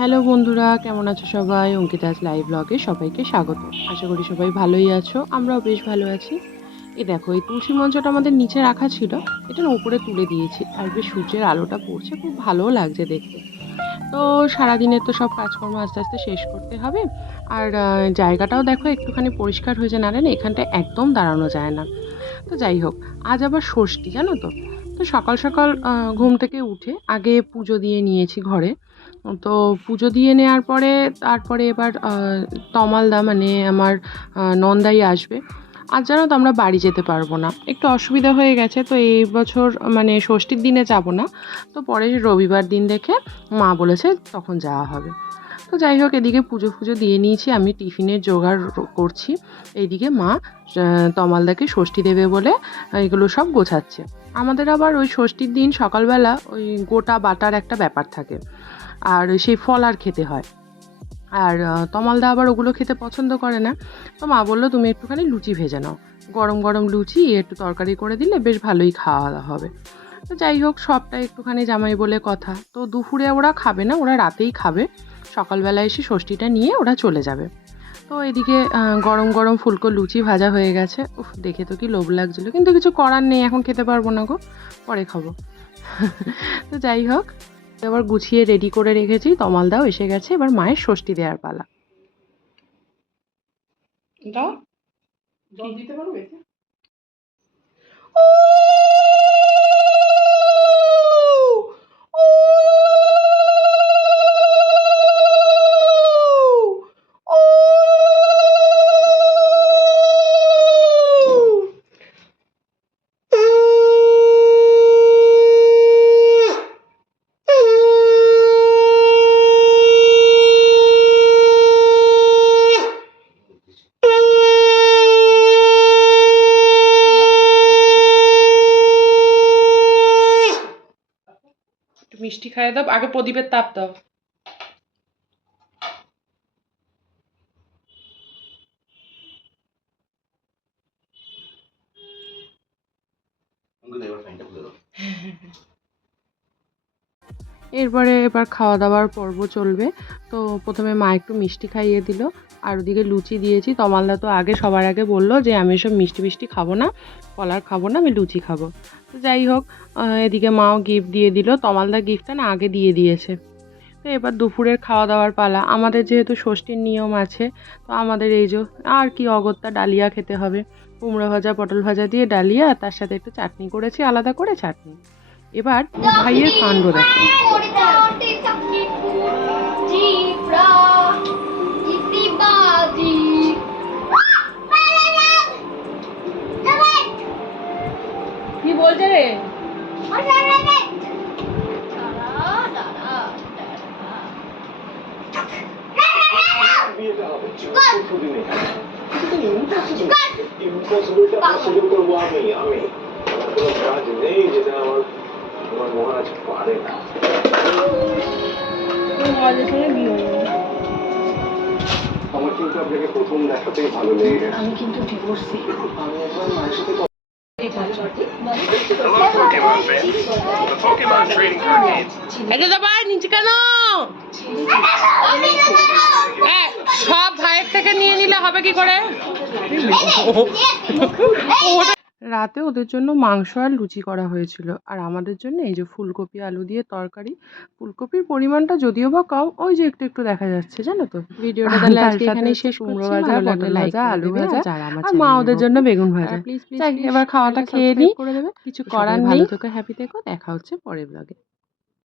Hello বন্ধুরা, কেমন আছো সবাই? অঙ্কিতাজ লাইভ ব্লগে সবাইকে স্বাগত। আশা করি সবাই ভালোই আছো, আমরাও বেশ ভালো আছি। এই দেখো, এই তুলসী মঞ্চটা আমাদের নিচে রাখা ছিল, এটা উপরে তুলে দিয়েছি, আর বেশ সূর্যের আলোটা পড়ছে, খুব ভালোও লাগছে দেখতে। তো সারাদিনের তো সব কাজকর্ম আস্তে আস্তে শেষ করতে হবে, আর জায়গাটাও দেখো একটুখানি পরিষ্কার হয়েছে না রে এখানটায় একদম দাঁড়ানো যায় না। তো যাই হোক, আজ আবার ষষ্ঠী, জানো তো? তো সকাল সকাল ঘুম থেকে উঠে আগে পুজো দিয়ে নিয়েছি ঘরে তো পুজো দিয়ে নেওয়ার পরে, তারপরে এবার তমালদা মানে আমার নন্দাই আসবে। আর জানো তো আমরা বাড়ি যেতে পারব না। একটু অসুবিধা হয়ে গেছে, তো এই বছর মানে ষষ্ঠীর দিনে যাব না। তো পরে রবিবার দিন দেখে মা বলেছে তখন যাওয়া হবে। তো যাই হোক, এদিকে পুজো ফুজো দিয়ে নিয়েছি, আমি টিফিনের জোগাড় করছি। এইদিকে মা তমালদাকে ষষ্ঠী দেবে বলে এগুলো সব গোছাচ্ছে। আমাদের আবার ওই ষষ্ঠীর দিন সকালবেলা ওই গোটা বাটার একটা ব্যাপার থাকে। আর সেই ফল আর খেতে হয়। আর তমালদা আবার ওগুলো খেতে পছন্দ করে না। তো মা বলল, তুমি একটুখানি লুচি ভেজে নাও। গরম গরম লুচি, একটু তরকারি করে দিলে বেশ ভালোই খাওয়া দাওয়া হবে। তো যাই হোক, সবটা একটুখানি জামাই বলে কথা। তো দুপুরে ওরা খাবে না, ওরা রাতেই খাবে। সকালবেলা এসে ষষ্ঠীটা নিয়ে ওরা চলে যাবে। তো এদিকে গরম গরম ফুলকো লুচি ভাজা হয়ে গেছে। উফ, দেখে তো কি লোভ লাগছিল। কিন্তু কিছু করার নেই, এখন খেতে পারব না গো। পরে খাব। তো যাই হোক আবার গুছিয়ে রেডি করে রেখেছি। তমালদাও এসে গেছে। এবার মায়ের ষষ্ঠী দেওয়ার পালা। দাও। দিতে পারবে একটু মিষ্টি খাইয়ে দাও আগে প্রদীপের তাপ দাও। ফ্যানটা খুলে দাও। এরপরে এবার খাওয়া দাওয়ার পর্ব চলবে। তো প্রথমে মা একটু মিষ্টি খাইয়ে দিল, আর ওদিকে লুচি দিয়েছি। তমালদা তো আগে সবার আগে বলল যে, আমি সব মিষ্টি মিষ্টি খাব না, কলার খাব না, আমি লুচি খাব। তো যাই হোক এদিকে মাও গিফট দিয়ে দিল। তমালদা গিফটটা না আগে দিয়ে দিয়েছে। তো এবার দুপুরের খাওয়া দাওয়ার পালা। আমাদের যেহেতু ষষ্ঠীর নিয়ম আছে, তো আমাদের এই যে, আর কি অগত্যা ডালিয়া খেতে হবে। কুমড়ো ভাজা, পটল ভাজা দিয়ে ডালিয়া, তার সাথে একটু চাটনি করেছি, আলাদা করে চাটনি। এবার ভাইয়ের কাণ্ড দেখো কি বলছে রে ইম্পসিবলটা করব আমি আমি আমার কোনো কাজ নেই যেটা আমার আমার আমার কিন্তু আপনাকে প্রথম দেখাতেই ভালো লেগে গেছে আমি কিন্তু ডিভোর্সি আমি একবার মায়ের সাথে কথা Hello, Pokemon fans. The Pokemon trading card games এটা দাবা নিচে কেন এ, সব ভাইয়ের থেকে নিয়ে নিলে হবে কি করে রাতে ওদের জন্য মাংস আর লুচি করা হয়েছিল। আর আমাদের জন্য এই যে ফুলকপি আলু দিয়ে তরকারি ফুলকপির পরিমাণটা যদিও বা কম ওই যে একটু একটু দেখা যাচ্ছে জানো তো? ভিডিওটা তাহলে আজকে এখানেই শেষ কুমড়ো ভাজা পটল ভাজা আলু ভাজা আর মা ওদের জন্য বেগুন ভাজা। প্লিজ এবার খাওয়াটা খেয়ে নিই। কিছু করার নেই। তোকে হ্যাপি থেকো দেখা হচ্ছে পরের ব্লগে